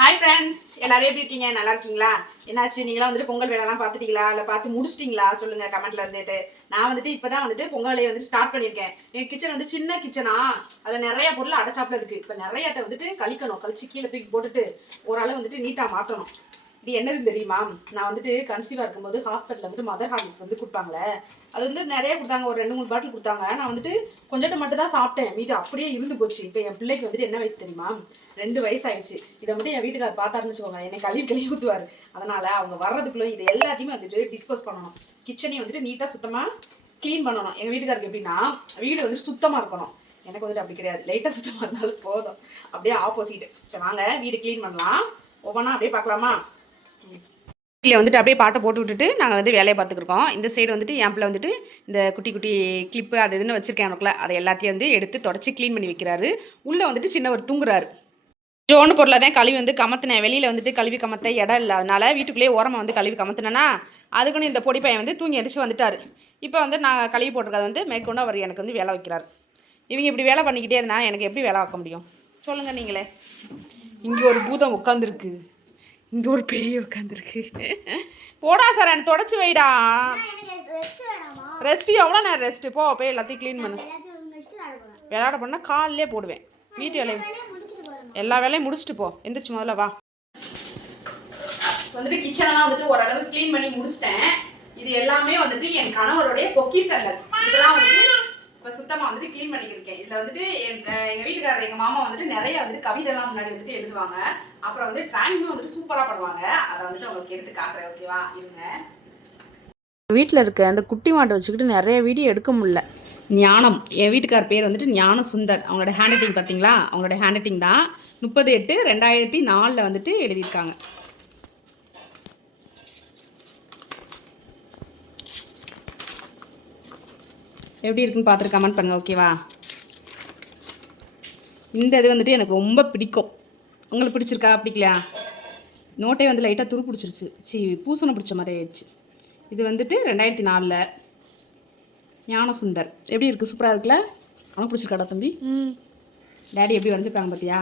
Hi friends எல்லாரும் எப்படி இருக்கீங்க? நல்லா இருக்கீங்களா? என்னாச்சு? நீங்களாம் வந்துட்டு பொங்கல் வேலைலாம் பார்த்துட்டீங்களா? இல்லை பார்த்து முடிச்சிட்டிங்களா? சொல்லுங்க கமெண்ட்ல வந்துட்டு. நான் வந்துட்டு இப்பதான் வந்துட்டு பொங்கல் வேலையை வந்துட்டு ஸ்டார்ட் பண்ணியிருக்கேன். என் கிச்சன் வந்து சின்ன கிச்சனா அதில் நிறைய பொருள் அடைச்சாப்புல இருக்கு. இப்போ நிறையத்தை வந்துட்டு கழிக்கணும். கழிச்சு கீழே தூக்கி போட்டுட்டு ஓரளவு வந்துட்டு நீட்டாக மாட்டணும் இது என்னதுன்னு தெரியுமா? நான் வந்துட்டு கன்சீவாக இருக்கும்போது ஹாஸ்பிட்டலில் வந்துட்டு மதர் ஹார்லிக்ஸ் வந்து கொடுப்பாங்களே. அது வந்து நிறைய கொடுத்தாங்க. ஒரு ரெண்டு மூணு பாட்டில் கொடுத்தாங்க. நான் வந்துட்டு கொஞ்சம் மட்டும் தான் சாப்பிட்டேன். மீது அப்படியே இருந்து போச்சு. இப்போ என் பிள்ளைக்கு வந்துட்டு என்ன வயசு தெரியுமா? ரெண்டு வயசு ஆயிடுச்சு இதை மட்டும் என் வீட்டுக்காரர் பார்த்தாருன்னு வச்சுக்கோங்க. என்னை கழுவி கழுவி ஊற்றுவார் அதனால அவங்க வர்றதுக்குள்ள இது எல்லாத்தையுமே வந்துட்டு டிஸ்போஸ் பண்ணணும். கிச்சனையும் வந்துட்டு நீட்டாக சுத்தமாக க்ளீன் பண்ணணும். எங்கள் வீட்டுக்காருக்கு எப்படின்னா வீடு வந்துட்டு சுத்தமாக இருக்கணும். எனக்கு வந்துட்டு அப்படி கிடையாது. லைட்டாக சுத்தமாக இருந்தாலும் போதும். அப்படியே ஆப்போசிட் சரி வாங்க. வீடு க்ளீன் பண்ணலாம். ஒவ்வொன்றா அப்படியே பார்க்கலாமா? வீட்டில் வந்துட்டு அப்படியே பாட்டை போட்டு விட்டுட்டு நாங்கள் வந்து வேலையை பார்த்துக்கிருக்கோம் இந்த சைடு வந்துட்டு என் பிள்ளை வந்துட்டு இந்த குட்டி குட்டி கிளிப்பு அது இதுன்னு வச்சுருக்கேன் எனக்குள்ள. அதை எல்லாத்தையும் வந்து எடுத்து தொடச்சி க்ளீன் பண்ணி வைக்கிறாரு. உள்ளே வந்துட்டு சின்னவர் தூங்குறாரு. ஜோன்னு பொருளை தான் கழுவி வந்து கமத்துனேன். வெளியில் வந்துட்டு கழுவி கமத்த இடம் இல்லை அதனால் வீட்டுக்குள்ளேயே ஓரமாக வந்து கழுவி கமத்துனேன்னா அதுக்குன்னு இந்த பொடி பையன் வந்து தூங்கி எந்திரிச்சு வந்துட்டார். இப்போ வந்து நான் கழுவி போட்டிருக்கறது வந்து மேற்கொண்டு அவர் எனக்கு வந்து வேலை வைக்கிறார். இவங்க இப்படி வேலை பண்ணிக்கிட்டே இருந்தால் எனக்கு எப்படி வேலை வைக்க முடியும்? சொல்லுங்கள் நீங்களே. இங்கே ஒரு பூதம் உட்காந்துருக்கு இங்கே ஒரு பெரிய உட்காந்துருக்கு போடா சார் எனக்கு தொடச்சி வைடா. ரெஸ்ட் எவ்வளோ நேரம் ரெஸ்ட்டு போ போய் எல்லாத்தையும் க்ளீன் பண்ணு. விளையாட பண்ணால் காலிலே போடுவேன். வீட்டு வேலையை எல்லா வேலையும் முடிச்சுட்டு போ. எந்திரிச்சு முதல்ல வா. வந்துட்டு கிச்சனெல்லாம் வந்துட்டு ஓரளவு க்ளீன் பண்ணி முடிச்சிட்டேன். இது எல்லாமே வந்துட்டு என் கணவருடைய பொக்கிசங்கள் இதெல்லாம் வந்துட்டு இப்போ சுத்தமாக வந்துட்டு க்ளீன் பண்ணிக்கிருக்கேன். இதில் வந்துட்டு எங்க எங்கள் வீட்டுக்காரர் எங்கள் மாமா வந்துட்டு நிறைய வந்துட்டு கவிதைலாம் முன்னாடி வந்துட்டு எழுதுவாங்க. அப்புறம் வந்து ட்ராயிங்கும் வந்துட்டு சூப்பராக பண்ணுவாங்க. அதை வந்துட்டு உங்களுக்கு எடுத்து காட்டுறேன் ஓகேவா இருங்க. வீட்டில் இருக்க அந்த குட்டி மாட்டை வச்சுக்கிட்டு நிறைய வீடியோ எடுக்க முடியல. ஞானம். என் வீட்டுக்கார் பேர் வந்துட்டு ஞான சுந்தர் அவங்களோட ஹேண்ட் ரைட்டிங் பார்த்தீங்களா? அவங்களோட ஹேண்ட் ரைட்டிங் தான் முப்பது எட்டு ரெண்டாயிரத்தி நாலில் வந்துட்டு எழுதியிருக்காங்க. எப்படி இருக்குன்னு பார்த்துட்டு கமெண்ட் பண்ணுங்கள் ஓகேவா இந்த இது வந்துட்டு எனக்கு ரொம்ப பிடிக்கும். உங்களுக்கு பிடிச்சிருக்கா? பிடிக்கலையா? நோட்டே வந்து லைட்டாக துரு பிடிச்சிருச்சு. சி பூசணம் பிடிச்ச மாதிரி ஆயிடுச்சு. இது வந்துட்டு ரெண்டாயிரத்தி நாலில் ஞானசுந்தர். எப்படி இருக்குது சூப்பராக இருக்குல்ல? உனக்கு பிடிச்சிருக்காடா தம்பி? டேடி எப்படி வரைஞ்சிருக்காங்க பார்த்தியா?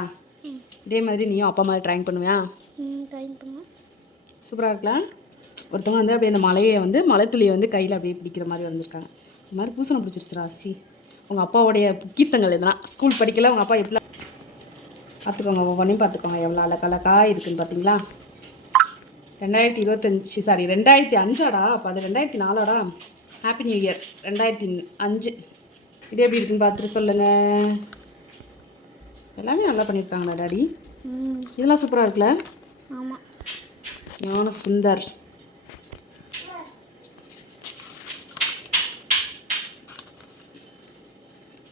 இதே மாதிரி நீயும் அப்பா மாதிரி ட்ராயிங் பண்ணுவியா? சூப்பராக இருக்கலாம் ஒருத்தவங்க வந்து அப்படியே அந்த மலையை வந்து மலைத்துளியை வந்து கையில் அப்படியே பிடிக்கிற மாதிரி வந்திருக்காங்க இந்த மாதிரி பூசணம் பிடிச்சிருச்சு ராசி உங்கள் அப்பாவுடைய பொக்கிசங்கள் இதெல்லாம் ஸ்கூல் படிக்கல உங்கள் அப்பா எப்படி பார்த்துக்கோங்க ஒவ்வொன்றையும் பார்த்துக்கோங்க. எவ்வளோ அழகழகா இருக்குன்னு பார்த்தீங்களா? ரெண்டாயிரத்தி இருபத்தஞ்சி சாரி ரெண்டாயிரத்தி அஞ்சாடா? அப்போ அது ரெண்டாயிரத்தி நாலாடா? ஹாப்பி நியூ இயர் ரெண்டாயிரத்தி அஞ்சு. இது எப்படி இருக்குன்னு பார்த்துட்டு சொல்லுங்கள் எல்லாமே நல்லா பண்ணியிருக்காங்களா டாடி. இதெல்லாம் சூப்பராக இருக்குல்ல? ஆமாம் ஞான சுந்தர்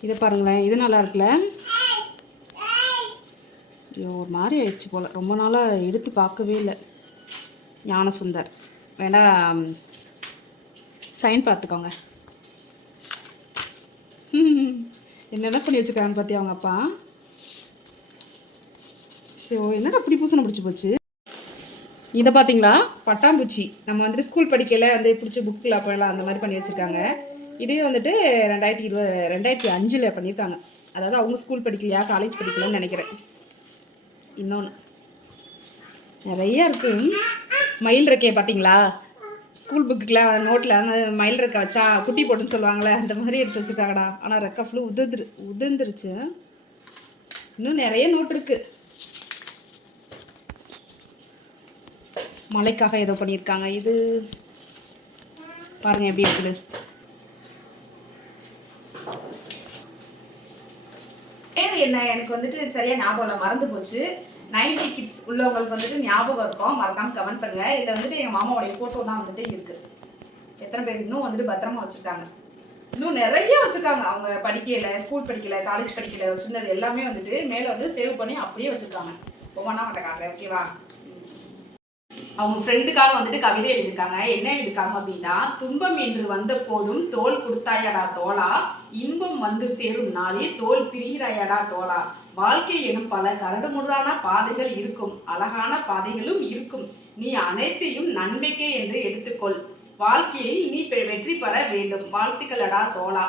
இதை பாருங்களேன். இது நல்லா இருக்குல்ல? ஐயோ ஒரு மாதிரி ஆயிடுச்சு போல். ரொம்ப நாளாக எடுத்து பார்க்கவே இல்லை. ஞானசுந்தர். வேணா சைன் பார்த்துக்கோங்க. என்னென்ன பண்ணி வச்சுருக்காங்கன்னு பார்த்தியா அவங்க அப்பா? ஸோ என்னடா அப்படி பூசணம் பிடிச்சி போச்சு? இதை பார்த்தீங்களா பட்டாம்பூச்சி. நம்ம வந்துட்டு ஸ்கூல் படிக்கல வந்து பிடிச்ச புக்கில் அப்போலாம் அந்த மாதிரி பண்ணி வச்சுருக்காங்க. இதே வந்துட்டு ரெண்டாயிரத்தி இருபது ரெண்டாயிரத்தி அஞ்சில் பண்ணியிருக்காங்க. அதாவது அவங்க ஸ்கூல் படிக்கலையா காலேஜ் படிக்கலன்னு நினைக்கிறேன். இன்னொன்று நிறைய இருக்குது மயில் இருக்கே பார்த்தீங்களா? ஸ்கூல் புக்குக்கெலாம் நோட்டில் அந்த மயில் ரெக்கை வச்சா குட்டி போட்டுன்னு சொல்லுவாங்களே அந்த மாதிரி எடுத்து வச்சுருக்காங்கடா. ஆனால் ரெக்கை ஃபுல்லு உதிர்ந்துரு உதிர்ந்துருச்சு. இன்னும் நிறைய நோட் இருக்குது மழைக்காக ஏதோ பண்ணியிருக்காங்க. இது பாருங்கள் எப்படி இருக்குது பேர் என்ன எனக்கு வந்துட்டு சரியா ஞாபகம் இல்லை மறந்து போச்சு. நைன்டி கிட்ஸ் உள்ளவங்களுக்கு வந்துட்டு ஞாபகம் இருக்கும் மறக்காம கமெண்ட் பண்ணுங்க. இதுல வந்துட்டு என் மாமாவுடைய போட்டோ தான் வந்துட்டு இருக்கு. எத்தனை பேர் இன்னும் வந்துட்டு பத்திரமா வச்சிருக்காங்க. இன்னும் நிறைய வச்சிருக்காங்க. அவங்க படிக்கல ஸ்கூல் படிக்கல காலேஜ் படிக்கல வச்சிருந்தது எல்லாமே வந்துட்டு மேல வந்து சேவ் பண்ணி அப்படியே வச்சிருக்காங்க. ஒவ்வொன்றா மட்டும் காட்டுறேன் ஓகேவா அவங்க ஃப்ரெண்டுக்காக வந்துட்டு கவிதை எழுதியிருக்காங்க. என்ன எழுதியிருக்காங்க அப்படின்னா துன்பம் என்று வந்த போதும் தோல் கொடுத்தாயடா தோளா? இன்பம் வந்து சேரும் நாளில் தோல் பிரிகிறாயடா தோளா? வாழ்க்கை எனும் பல கரடுமுரடான பாதைகள் இருக்கும். அழகான பாதைகளும் இருக்கும். நீ அனைத்தையும் நன்மைக்கே என்று எடுத்துக்கொள். வாழ்க்கையில் நீ பெ- வெற்றி பெற வேண்டும். வாழ்த்துக்களடா தோளா.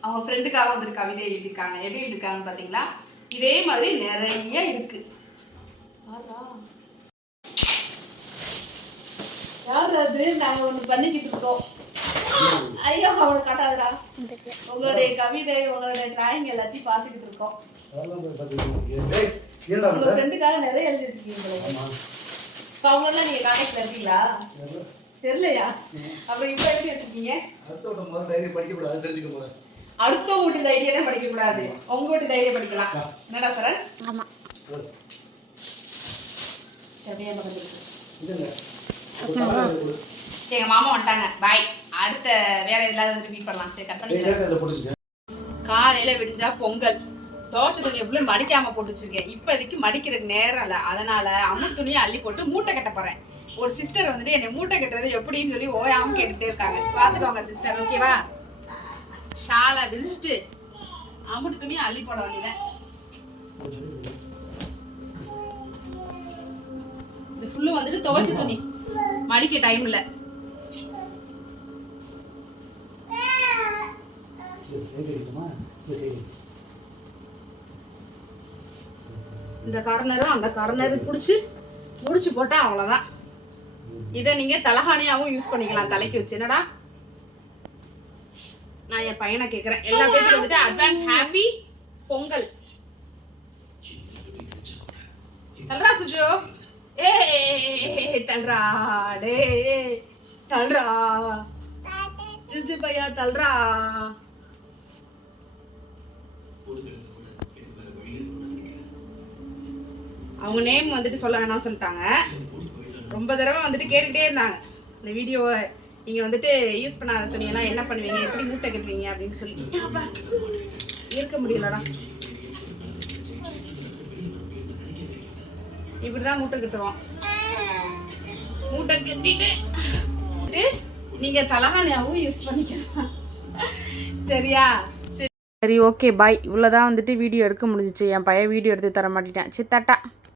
அவங்க ஃப்ரெண்டுக்காக வந்துட்டு கவிதை எழுதியிருக்காங்க. எப்படி எழுதியிருக்காங்கன்னு பார்த்தீங்களா இதே மாதிரி நிறைய இருக்கு. பாருடா. அது? நாங்க ஒண்ணு பண்ணிக்கிட்டு இருக்கோம். ஐயோ அவனை காட்டாதடா. உங்களுடைய கவிதை உங்களுடைய டிராயிங் எல்லாத்தையும் பார்த்துக்கிட்டு இருக்கோம். உங்க? ஃப்ரெண்டுக்காக நிறைய எழுதி வச்சிருக்கீங்க ஆமா. இப்போ அவங்களெல்லாம் நீங்க கான்டாக்ட்ல இருக்கீங்களா தெரியலையா? அப்புறம் இப்போ எழுதி வச்சிருக்கீங்க? அடுத்த வீட்டு டைரியை படிக்க கூடாது உங்க வீட்டு டைரியை படிக்கலாம். என்னடா சரண் சரியா பக்கத்துல சரி எங்க மாமா வந்துட்டாங்க. பாய் அடுத்த வேற எதாவது வந்துட்டு மீட் பண்ணலாம். சரி கட் போட்டுச்சுங்க? காலையில விடிஞ்சா பொங்கல். தோச்ச துணி எவ்வளவு மடிக்காம போட்டு வச்சிருக்கேன் இப்போதைக்கு மடிக்கிறதுக்கு நேரம் இல்லை. அதனால அமுல் துணியை அள்ளி போட்டு மூட்டை கட்ட போறேன். ஒரு சிஸ்டர் வந்துட்டு என்னை மூட்டை கட்டுறது எப்படின்னு சொல்லி ஓயாம கேட்டுட்டே இருக்காங்க. பாத்துக்கோங்க சிஸ்டர் ஓகேவா ஷாலை விரிச்சிட்டு அமுட்டு துணியை அள்ளி போட வேண்டியதான் இது ஃபுல்லு வந்துட்டு துவைச்ச துணி. மடிக்க டைம் இல்லை. இந்த கார்னரும் அந்த கார்னரும் பிடிச்சி முடிச்சு போட்டா அவ்வளோதான் இதை நீங்க தலகாணியாவும் யூஸ் பண்ணிக்கலாம் தலைக்கு வச்சு. என்னடா? நான் என் பையனை கேட்குறேன் எல்லா பேருக்கும் வந்துட்டு அட்வான்ஸ் ஹாப்பி பொங்கல். தல்றா சுஜோ. ஏ தல்றா டே தல்றா சுஜு பையா தல்றா அவங்க நேம் வந்துட்டு சொல்ல வேணாம்னு சொல்லிட்டாங்க. ரொம்ப தடவை வந்துட்டு கேட்டுக்கிட்டே இருந்தாங்க. இந்த வீடியோவை நீங்கள் வந்துட்டு யூஸ் பண்ணாத துணியெல்லாம் என்ன பண்ணுவீங்க? எப்படி மூட்டை கட்டுவீங்க? அப்படின்னு சொல்லி. இருக்க முடியலடா. இப்படிதான் மூட்டை கட்டுவோம். மூட்டை கட்டிட்டு நீங்கள் நீங்க யூஸ் பண்ணிக்கலாம். சரியா? சரி ஓகே பாய் இவ்வளோதான் வந்துட்டு வீடியோ எடுக்க முடிஞ்சிச்சு. என் பையன் வீடியோ எடுத்து தர மாட்டேன் சித்தாட்டா